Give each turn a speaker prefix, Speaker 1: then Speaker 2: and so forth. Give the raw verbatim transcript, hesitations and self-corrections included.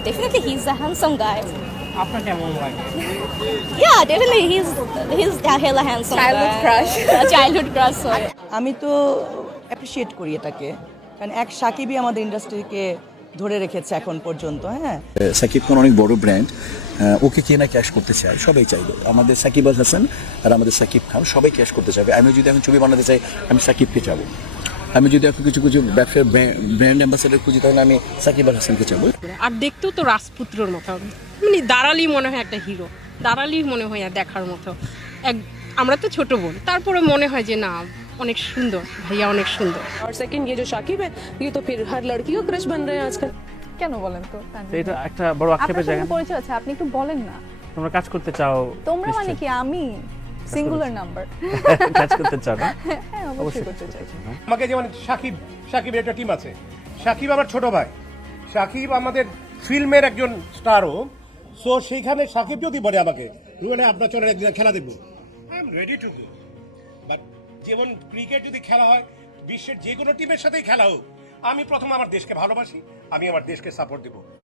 Speaker 1: definitely he's a handsome guy.
Speaker 2: আপনার কেমন লাগে?
Speaker 1: Yeah, definitely he's he's a hella handsome
Speaker 3: Childhood
Speaker 1: guy.
Speaker 3: crush.
Speaker 1: Yeah, childhood crush. Sorry.
Speaker 4: আমি তো appreciate করি এটাকে, কারণ এক সাকিবই আমাদের ইন্ডাস্ট্রিকে ধরে রেখেছে এখন পর্যন্ত। হ্যাঁ,
Speaker 5: সাকিব খান অনেক বড় ব্র্যান্ড, ওকে কে না ক্যাশ করতে চায়, সবাই চাইবে। আমাদের সাকিব আল হাসান আর আমাদের সাকিব খান সবাই ক্যাশ করতে চাইবে। আমি যদি এখন ছবি বানাতে চাই আমি সাকিবকে চাবো, আমি যদি এখন কিছু কিছু ব্যবসার ব্র্যান্ড অ্যাম্বাসেডার খুঁজি তাহলে আমি সাকিব আল হাসানকে চাবো।
Speaker 6: আর দেখতেও তো রাজপুত্রর মতো, মানে দাঁড়ালি মনে হয় একটা হিরো, দাঁড়ালি মনে হয় আর দেখার মতো। এক আমরা তো ছোট বোন, তারপরে মনে হয় যে না অনেক সুন্দর, ভাইয়া অনেক সুন্দর।
Speaker 7: और सेकंड ये जो शाकिब है ये तो फिर हर लड़की का क्रश बन रहे हैं आजकल।
Speaker 3: কেন বলেন তো?
Speaker 2: এটা একটা বড় আক্ষেপের
Speaker 3: আপনার
Speaker 2: জায়গা।
Speaker 3: সঙ্গে পরিচয় আছে, আপনি একটু বলেন না।
Speaker 2: তোমরা কাজ করতে চাও?
Speaker 3: তোমরা মানে কি? আমি সিঙ্গুলার নাম্বার।
Speaker 2: কাজ করতে চাও না?
Speaker 3: হ্যাঁ, অবশ্যই করতে চাই।
Speaker 8: আমাকে যেমন সাকিব সাকিবের একটা টিম আছে, সাকিব আমার ছোট ভাই, সাকিব আমাদের ফিল্মের একজন স্টারও। সো সেইখানে সাকিব যদি বলে আমাকে রুবেন আপনার চলে একদিন খেলা দেখবো, I am ready to go. But যেমন ক্রিকেট যদি খেলা হয় বিশ্বের যে কোনো টিমের সাথেই খেলা হোক, আমি প্রথম আমার দেশকে ভালোবাসি, আমি আমার দেশকে সাপোর্ট দেবো।